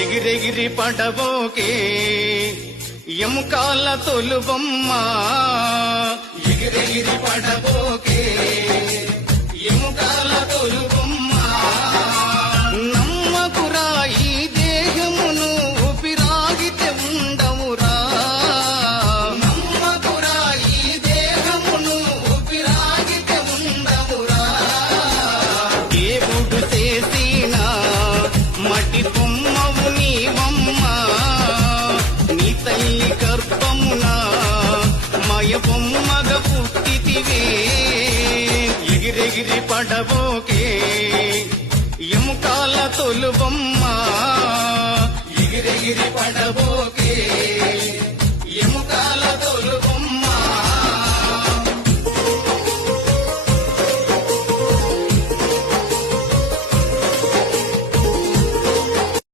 ఎగిరెగిరి పడబోకే ఎముకాల తొలుబొమ్మ ఎగిరెగిరి పడబోకే ఎముకాల తొలుబొమ్మ నమ్మకురా ఈ దేహమును ఊపిరాగితే ఉండవురా నమ్మకురా ఈ దేహమును ఊపిరాగితే ఉండవురా దేవుడు చేసిన మట్టి బొమ్మవు నీవమ్మ నీ తల్లి గర్భమున మయ బొమ్మగ పుట్టితివే ఎగిరెగిరి పడబోకే ఎముకాల తొలుబొమ్మ ఎగిరెగిరి పడబో